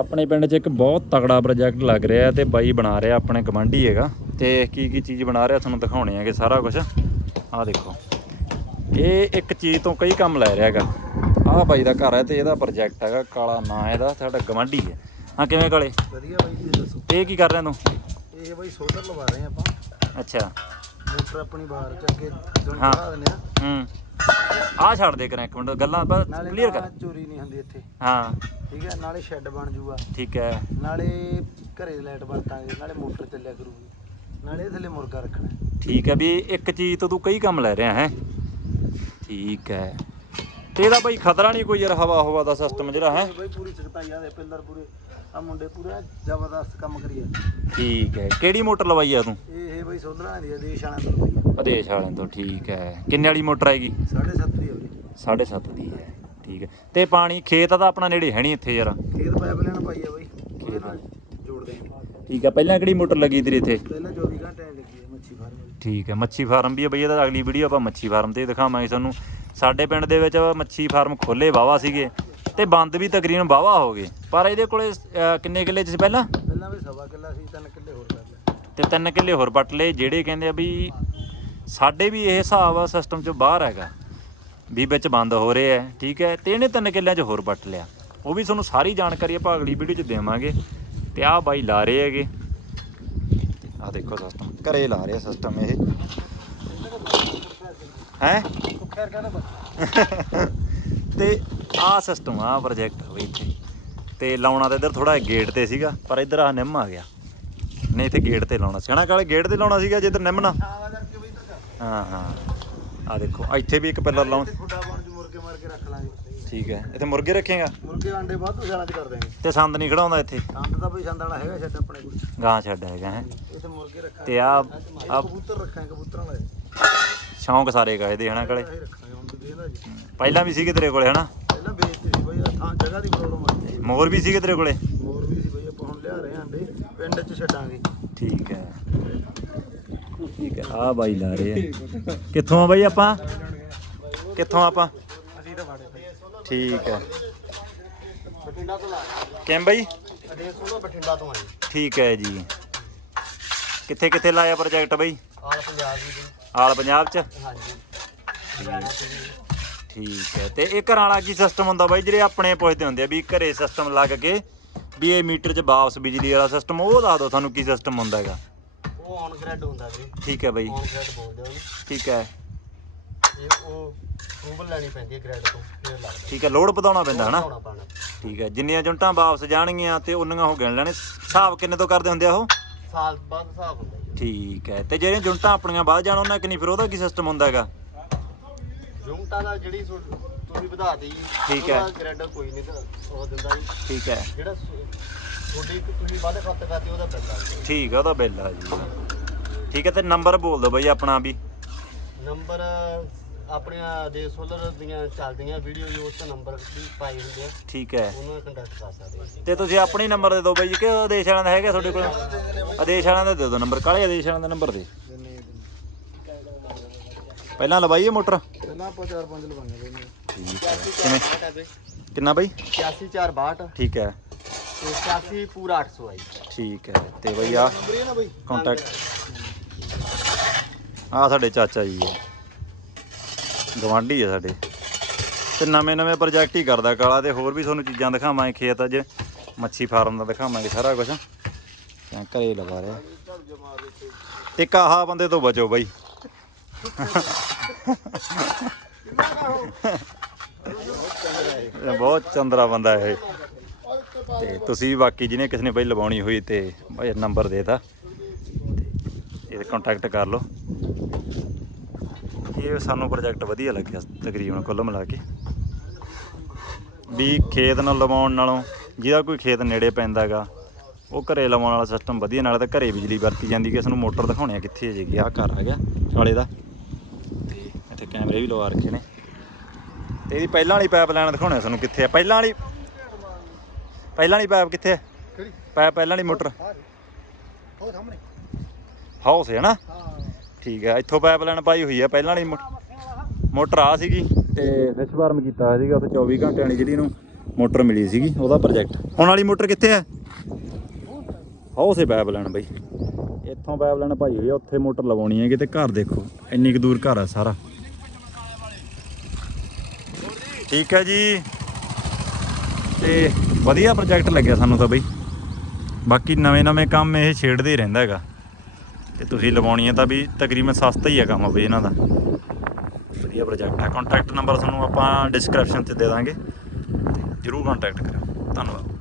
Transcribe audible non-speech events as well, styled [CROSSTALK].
ਆਪਣੇ ਪਿੰਡ 'ਚ ਇੱਕ ਬਹੁਤ ਤਗੜਾ ਪ੍ਰੋਜੈਕਟ ਲੱਗ ਰਿਹਾ ਤੇ ਬਾਈ ਬਣਾ ਰਿਹਾ ਆਪਣੇ ਗਵਾਂਢੀ ਹੈਗਾ ਤੇ ਕੀ ਕੀ ਚੀਜ਼ ਬਣਾ ਰਿਹਾ ਤੁਹਾਨੂੰ ਦਿਖਾਉਣੇ ਆਗੇ ਸਾਰਾ ਕੁਝ ਆਹ ਦੇਖੋ ਇਹ ਇੱਕ ਚੀਜ਼ ਤੋਂ ਕਈ ਕੰਮ ਲੈ ਰਿਹਾ ਹੈਗਾ ਆਹ ਬਾਈ ਦਾ ਘਰ ਹੈ ਤੇ ਇਹਦਾ ਪ੍ਰੋਜੈਕਟ ਹੈਗਾ ਕਾਲਾ ਨਾਂ ਇਹਦਾ ਸਾਡਾ ਗਵਾਂਢੀ ਹੈ ਹਾਂ ਕਿਵੇਂ ਕਾਲੇ ਵਧੀਆ ਬਾਈ ਜੀ ਦੱਸੋ ਇਹ ਕੀ ਕਰ ਰਹੇ ਤੂੰ ਇਹ ਬਾਈ ਸੋਲਰ ਲਵਾ ਰਹੇ ਆਪਾਂ ਅੱਛਾ ਮੋਟਰ ਆਪਣੀ ਬਾਹਰ ਚ ਅੱਗੇ ਜੁਣ ਹਾਂ ਦਿੰਦੇ ਆ ਹੂੰ ਆ ਛੱਡ ਦੇ ਕਰਾਂ ਇੱਕ ਮਿੰਟ ਗੱਲਾਂ ਬਸ ਕਲੀਅਰ ਕਰ ਚੋਰੀ ਨਹੀਂ ਹੁੰਦੀ ਇੱਥੇ ਹਾਂ ਠੀਕ ਹੈ ਨਾਲੇ ਸ਼ੈੱਡ ਬਣ ਜੂਗਾ ਠੀਕ ਹੈ ਨਾਲੇ ਘਰੇ ਲਾਈਟ ਵਰਤਾਂਗੇ ਨਾਲੇ ਮੋਟਰ ਚੱਲਿਆ ਕਰੂਗੀ ਨਾਲੇ ਥੱਲੇ ਮੁਰਗਾ ਰੱਖਣਾ ਠੀਕ ਹੈ ਵੀ ਇੱਕ ਚੀਜ਼ ਤੋਂ ਤੂੰ ਕਈ ਕੰਮ ਲੈ ਰਿਹਾ ਹੈ ਠੀਕ ਹੈ ਤੇ ਇਹਦਾ ਬਈ ਖਤਰਾ ਨਹੀਂ ਕੋਈ ਯਾਰ ਹਵਾ ਹਵਾ ਦਾ ਸਿਸਟਮ ਜਿਹੜਾ ਹੈ ਬਈ ਪੂਰੀ ਸਿਕਤਾ ਆ ਪਿੱਲਰ ਪੂਰੇ ਆ ਮੁੰਡੇ ਪੂਰਾ ਜ਼ਬਰਦਸਤ ਕੰਮ ਕਰੀ ਜਾਂਦੇ ਠੀਕ ਹੈ ਕਿਹੜੀ ਮੋਟਰ ਲਵਾਈ ਆ ਤੂੰ ਇਹ ਇਹ ਬਈ ਸੋਧਰਾਂ ਦੀ ਆਦੇਸ਼ ਵਾਲਿਆਂ ਤੋਂ ਬਈ ਆਦੇਸ਼ ਵਾਲਿਆਂ ਤੋਂ ਠੀਕ ਹੈ ਕਿੰਨੇ ਵਾਲੀ ਮੋਟਰ ਆਏਗੀ 7.5 ਦੀ ਹੋ 7.5 ਦੀ ਹੈ ਠੀਕ ਹੈ ਤੇ ਪਾਣੀ ਖੇਤ ਦਾ ਆਪਣਾ ਨੇੜੇ ਹੈ ਨਹੀਂ ਇੱਥੇ ਯਾਰ ਖੇਤ ਪਾਇਪ ਲੈਣ ਪਾਈ ਆ ਬਈ ਖੇਤ ਨਾਲ ਜੋੜਦੇ ਆ। ਠੀਕ ਹੈ ਪਹਿਲਾਂ ਕਿਹੜੀ ਮੋਟਰ ਲੱਗੀ ਤੇਰੇ ਇੱਥੇ ਪਹਿਲਾਂ 24 ਘੰਟੇ ਲੱਗੀ ਮੱਛੀ ਫਾਰਮ ਠੀਕ ਹੈ ਮੱਛੀ ਫਾਰਮ ਵੀ ਹੈ ਬਈ ਇਹਦਾ ਅਗਲੀ ਵੀਡੀਓ ਆਪਾਂ ਮੱਛੀ ਫਾਰਮ ਤੇ ਦਿਖਾਵਾਂਗੇ ਤੁਹਾਨੂੰ ਸਾਡੇ ਪਿੰਡ ਦੇ ਵਿੱਚ ਮੱਛੀ ਫਾਰਮ ਖੋਲੇ ਵਾਵਾ ਸੀਗੇ ਤੇ ਬੰਦ ਵੀ ਤਕਰੀਬਨ ਬਾਵਾ ਹੋ ਗਏ ਪਰ ਇਹਦੇ ਕੋਲੇ ਕਿੰਨੇ ਕਿੱਲੇ ਸੀ ਪਹਿਲਾਂ ਪਹਿਲਾਂ ਵੀ ਸਵਾ ਕਿੱਲਾ ਸੀ ਤਿੰਨ ਕਿੱਲੇ ਹੋਰ ਕਰ ਲਏ ਤੇ ਤਿੰਨ ਕਿੱਲੇ ਹੋਰ ਪੱਟ ਲਏ ਜਿਹੜੇ ਕਹਿੰਦੇ ਆ ਵੀ ਸਾਡੇ ਵੀ ਇਹ ਹਿਸਾਬ ਆ ਸਿਸਟਮ ਚੋਂ ਬਾਹਰ ਹੈਗਾ ਵੀ ਵਿੱਚ ਬੰਦ ਹੋ ਰਿਹਾ ਹੈ ਠੀਕ ਹੈ ਤੇ ਇਹਨੇ ਤਿੰਨ ਕਿੱਲਿਆਂ 'ਚ ਹੋਰ ਪੱਟ ਲਿਆ ਉਹ ਵੀ ਤੁਹਾਨੂੰ ਸਾਰੀ ਜਾਣਕਾਰੀ ਆਪਾਂ ਅਗਲੀ ਵੀਡੀਓ 'ਚ ਦੇਵਾਂਗੇ ਤੇ ਆਹ ਬਾਈ ਲਾ ਰਹੇ ਹੈਗੇ ਆ ਦੇਖੋ ਸਿਸਟਮ ਘਰੇ ਲਾ ਰਿਹਾ ਸਿਸਟਮ ਇਹ ਹੈ ਸੁੱਖਿਆ ਕਹਿੰਦਾ ਬਸ [LAUGHS] ਤੇ ਆ ਸਿਸਟਮ ਆ ਪ੍ਰੋਜੈਕਟ ਹੋਈ ਇੱਥੇ ਤੇ ਲਾਉਣਾ ਤਾਂ ਇੱਧਰ ਥੋੜਾ ਗੇਟ ਤੇ ਸੀਗਾ ਪਰ ਇੱਧਰ ਆ ਨਿੰਮ ਆ ਗਿਆ ਨਹੀਂ ਇੱਥੇ ਗੇਟ ਤੇ ਲਾਉਣਾ ਸੀ ਹਨਾ ਕਾਲੇ ਗੇਟ ਤੇ ਲਾਉਣਾ ਸੀਗਾ ਜਿੱਧਰ ਨਿੰਮ ਨਾ ਹਾਂ ਹਾਂ ਆ ਦੇਖੋ ਇੱਥੇ ਵੀ ਇੱਕ ਪਿੱਲਰ ਲਾਉਣ ਠੀਕ ਹੈ ਇੱਥੇ ਮੁਰਗੇ ਰੱਖੇਗਾ ਮੁਰਗੇ ਆਂਡੇ ਬਾਅਦ ਤੋਂ ਸਾਲਾਂ ਚ ਕਰ ਦੇਗੇ ਤੇ ਸੰਦ ਨਹੀਂ ਖੜਾਉਂਦਾ ਇੱਥੇ ਸੰਦ ਤਾਂ ਵੀ ਸੰਦ ਵਾਲਾ ਹੈਗਾ ਛੱਡ ਆਪਣੇ ਕੋਲ ਗਾਂ ਛੱਡ ਹੈਗਾ ਹੈ ਇੱਥੇ ਮੁਰਗੇ ਰੱਖਾਂਗੇ ਤੇ ਆ ਕਬੂਤਰ ਰੱਖਾਂਗੇ ਕਬੂਤਰਾਂ ਵਾਲੇ ਸ਼ੌਂਕ ਸਾਰੇ ਕਹੇ ਦੇ ਹਨਾ ਕਲੇ ਜੀ ਪਹਿਲਾਂ ਵੀ ਸੀਗੇ ਤੇਰੇ ਕੋਲੇ ਹਨਾ ਪਹਿਲਾਂ ਵੇਚਦੇ ਸੀ ਬਈ ਥਾਂ ਜਗ੍ਹਾ ਦੀ ਪ੍ਰੋਬਲਮ ਆ ਗਈ ਮੋਰ ਵੀ ਸੀਗੇ ਤੇਰੇ ਕੋਲੇ ਮੋਰ ਵੀ ਸੀ ਬਈ ਆਪਾਂ ਹੁਣ ਲਿਆ ਰਹੇ ਆਂ ਅੰਡੇ ਪਿੰਡ 'ਚ ਛੱਡਾਂਗੇ ਠੀਕ ਹੈ ਠੀਕ ਹੈ ਆ ਬਾਈ ਲਾ ਰਹੇ ਆ ਕਿੱਥੋਂ ਆ ਬਾਈ ਆਪਾਂ ਕਿੱਥੋਂ ਆਪਾਂ ਅਸੀਂ ਤਾਂ ਫੜੇ ਠੀਕ ਹੈ ਬਠਿੰਡਾ ਤੋਂ ਲਾਇਆ ਕਿੰਮ ਬਾਈ ਅਦੇ ਸੋਲੋ ਬਠਿੰਡਾ ਤੋਂ ਆਏ ਠੀਕ ਹੈ ਜੀ ਕਿੱਥੇ ਕਿੱਥੇ ਲਾਇਆ ਪ੍ਰੋਜੈਕਟ ਬਾਈ ਆਲ ਪੰਜਾਬ ਜੀ ਆਲ ਪੰਜਾਬ ਚ ਹਾਂਜੀ ਠੀਕ ਹੈ ਤੇ ਇਹ ਘਰਾਂ ਵਾਲਾ ਕੀ ਸਿਸਟਮ ਹੁੰਦਾ ਬਾਈ ਜਿਹੜੇ ਆਪਣੇ ਪੁੱਛਦੇ ਹੁੰਦੇ ਆ ਵੀ ਘਰੇ ਸਿਸਟਮ ਲੱਗ ਕੇ ਵੀ ਇਹ ਮੀਟਰ 'ਚ ਵਾਪਸ ਬਿਜਲੀ ਵਾਲਾ ਸਿਸਟਮ ਉਹ ਦੱਸ ਦਿਓ ਤੁਹਾਨੂੰ ਕੀ ਸਿਸਟਮ ਹੁੰਦਾ ਹੈਗਾ ਉਹ ਔਨ ਗ੍ਰਿਡ ਹੁੰਦਾ ਜੀ ਠੀਕ ਹੈ ਬਾਈ ਔਨ ਗ੍ਰਿਡ ਬੋਲਦੇ ਉਹਨੂੰ ਠੀਕ ਹੈ ਇਹ ਉਹ ਰੂਬਲ ਲੈਣੀ ਪੈਂਦੀ ਹੈ ਗ੍ਰਿਡ ਤੋਂ ਫਿਰ ਲੱਗਦਾ ਠੀਕ ਹੈ ਲੋਡ ਵਧਾਉਣਾ ਪੈਂਦਾ ਹਨਾ ਨਾ ਠੀਕ ਹੈ ਜਿੰਨੀਆਂ ਜੁਨਟਾਂ ਵਾਪਸ ਜਾਣਗੀਆਂ ਤੇ ਉਨੀਆਂ ਉਹ ਗਿਣ ਲੈਣੇ ਹਿਸਾਬ ਕਿੰਨੇ ਤੋਂ ਕਰਦੇ ਹੁੰਦੇ ਆ ਉਹ ਸਾਲ ਬਾਅਦ ਹਿਸਾਬ ਹੁੰਦਾ ਜੀ ਠੀਕ ਹੈ ਤੇ ਜਿਹੜੀਆਂ ਜੁਨਟਾਂ ਆਪਣੀਆਂ ਬਾਅਦ ਜਾਣ ਉਹਨਾਂ ਕਿੰਨੀ ਫਿਰ ਉਹਦਾ ਕੀ ਸਿਸਟਮ ਹੁੰਦਾ ਹੈਗਾ ਯੂਨਿਟਾਂ ਦਾ ਜਿਹੜੀ ਤੁਸੀਂ ਵਧਾ ਦੀ ਠੀਕ ਹੈ। ਗ੍ਰੈਂਡਰ ਕੋਈ ਨਹੀਂ ਉਹ ਦਿੰਦਾ ਜੀ ਠੀਕ ਹੈ ਜਿਹੜਾ ਤੁਹਾਡੇ ਇੱਕ ਤੁਸੀਂ ਵੱਧ ਖਰਚ ਕਰਦੇ ਉਹਦਾ ਬਿੱਲ ਜੀ। ਠੀਕ ਆ ਉਹਦਾ ਬਿੱਲ ਆ ਜੀ ਠੀਕ ਹੈ ਤੇ ਨੰਬਰ ਬੋਲ ਦੋ ਬਈ ਆਪਣਾ ਵੀ ਨੰਬਰ ਆਪਣੇ ਦੇ ਸੋਲਰ ਦੀਆਂ ਚੱਲਦੀਆਂ ਵੀਡੀਓ ਜੀ ਉਸ ਨੰਬਰ ਵੀ ਪਾਈ ਹੁੰਦੇ ਆ ਠੀਕ ਹੈ ਉਹਨਾਂ ਦਾ ਕੰਟੈਕਟ ਕਰ ਸਕਦੇ ਤੇ ਤੁਸੀਂ ਆਪਣੀ ਨੰਬਰ ਦੇ ਦਿਓ ਬਈ ਕਿ ਕਿ ਆਦੇਸ਼ ਵਾਲਿਆਂ ਦਾ ਹੈਗਾ ਤੁਹਾਡੇ ਕੋਲ ਆਦੇਸ਼ ਵਾਲਿਆਂ ਦਾ ਦੇ ਦਿਓ ਨੰਬਰ ਕਾਲੇ ਆਦੇਸ਼ ਵਾਲਿਆਂ ਦਾ ਨੰਬਰ ਦੇ ਪਹਿਲਾਂ ਲਵਾਈਏ ਮੋਟਰ ਪਹਿਲਾਂ ਆਪਾਂ 4-5 ਲਵਾਈਆਂ ਬਈ ਠੀਕ ਹੈ ਕਿੰਨਾ ਬਈ 86 ਠੀਕ ਹੈ ਤੇ 86 ਪੂਰਾ 800 ਆਈ ਠੀਕ ਹੈ ਤੇ ਬਈ ਆ ਨੰਬਰ ਇਹ ਨਾ ਬਈ ਕੰਟੈਕਟ ਆ ਸਾਡੇ ਚਾਚਾ ਜੀ ਆ ਗਵਾਂਢੀ ਹੈ ਸਾਡੇ ਤੇ ਨਵੇਂ ਨਵੇਂ ਪ੍ਰੋਜੈਕਟ ਹੀ ਕਰਦਾ ਕਾਲਾ ਤੇ ਹੋਰ ਵੀ ਤੁਹਾਨੂੰ ਚੀਜ਼ਾਂ ਦਿਖਾਵਾਂਗੇ ਖੇਤ ਅੱਜ ਮੱਛੀ ਫਾਰਮ ਦਾ ਦਿਖਾਵਾਂਗੇ ਸਾਰਾ ਕੁਝ ਘਰੇ ਲਗਾ ਰਿਹਾ ਤੇ ਕਾਹਾ ਬੰਦੇ ਤੋਂ ਬਚੋ ਬਾਈ ਬਹੁਤ ਚੰਦਰਾ ਬੰਦਾ ਇਹ ਤੇ ਤੁਸੀਂ ਬਾਕੀ ਜਿਹਨੇ ਕਿਸ ਨੇ ਬਈ ਲਵਾਉਣੀ ਹੋਈ ਤੇ ਭਾਈ ਨੰਬਰ ਦੇਤਾ ਇਹ ਕੰਟੈਕਟ ਕਰ ਲਓ ਇਹ ਸਾਨੂੰ ਪ੍ਰੋਜੈਕਟ ਵਧੀਆ ਲੱਗਿਆ ਤਕਰੀਬਨ ਕੁੱਲ ਮਿਲਾ ਕੇ ਵੀ ਖੇਤ ਨਾਲ ਲਵਾਉਣ ਨਾਲੋਂ ਜਿਹਦਾ ਕੋਈ ਖੇਤ ਨੇੜੇ ਪੈਂਦਾਗਾ ਉਹ ਘਰੇ ਲਵਾਉਣ ਵਾਲਾ ਸਿਸਟਮ ਵਧੀਆ ਨਾਲ ਤਾਂ ਘਰੇ ਬਿਜਲੀ ਵਰਤੀ ਜਾਂਦੀ ਕਿ ਇਸ ਨੂੰ ਮੋਟਰ ਦਿਖਾਉਣੇ ਕਿੱਥੇ ਜੇਗੀ ਆਹ ਘਰ ਆ ਗਿਆ ਵਾਲੇ ਦਾ ਇੱਥੇ ਕੈਮਰੇ ਵੀ ਲਵਾ ਰੱਖੇ ਨੇ ਤੇ ਇਹਦੀ ਪਹਿਲਾਂ ਵਾਲੀ ਪਾਈਪ ਲਾਈਨ ਦਿਖਾਉਣਾ ਤੁਹਾਨੂੰ ਕਿੱਥੇ ਹੈ ਪਹਿਲਾਂ ਵਾਲੀ ਪਹਿਲਾਂ ਵਾਲੀ ਪਾਈਪ ਕਿੱਥੇ ਹੈ ਪਾਈਪ ਪਹਿਲਾਂ ਵਾਲੀ ਮੋਟਰ ਹੋ ਸਾਹਮਣੇ ਹਾਊਸ ਹੈ ਨਾ ਠੀਕ ਹੈ ਇੱਥੋਂ ਪਾਈਪ ਲਾਈਨ ਪਾਈ ਹੋਈ ਹੈ ਪਹਿਲਾਂ ਵਾਲੀ ਮੋਟਰ ਆ ਸੀਗੀ ਤੇ ਸਵਿਚ ਵਾਰਮ ਕੀਤਾ ਸੀਗਾ ਉੱਥੇ 24 ਘੰਟਿਆਂ ਆਣੀ ਜਿਹੜੀ ਨੂੰ ਮੋਟਰ ਮਿਲੀ ਸੀਗੀ ਉਹਦਾ ਪ੍ਰੋਜੈਕਟ ਹੁਣ ਵਾਲੀ ਮੋਟਰ ਕਿੱਥੇ ਹੈ ਹਾਊਸ ਹੈ ਪਾਈਪ ਲਾਈਨ ਬਈ ਇੱਥੋਂ ਪਾਈਪ ਲਾਈਨ ਪਾਈ ਹੋਈ ਹੈ ਉੱਥੇ ਮੋਟਰ ਲਵਾਉਣੀ ਹੈ ਕਿਤੇ ਘਰ ਦੇਖੋ ਇੰਨੀ ਕੁ ਦੂਰ ਘਰ ਆ ਸਾਰਾ ਠੀਕ ਹੈ ਜੀ ਤੇ ਵਧੀਆ ਪ੍ਰੋਜੈਕਟ ਲੱਗਿਆ ਸਾਨੂੰ ਤਾਂ ਬਈ ਬਾਕੀ ਨਵੇਂ-ਨਵੇਂ ਕੰਮ ਇਹ ਛੇੜਦੇ ਰਹਿੰਦਾ ਹੈਗਾ ਤੇ ਤੁਸੀਂ ਲਵਾਉਣੀਆਂ ਤਾਂ ਵੀ ਤਕਰੀਬਨ ਸਸਤਾ ਹੀ ਹੈ ਕੰਮ ਬਈ ਇਹਨਾਂ ਦਾ ਵਧੀਆ ਪ੍ਰੋਜੈਕਟ ਹੈ ਕੰਟੈਕਟ ਨੰਬਰ ਤੁਹਾਨੂੰ ਆਪਾਂ ਡਿਸਕ੍ਰਿਪਸ਼ਨ ਤੇ ਦੇ ਦਾਂਗੇ ਜਰੂਰ ਕੰਟੈਕਟ ਕਰਿਓ ਧੰਨਵਾਦ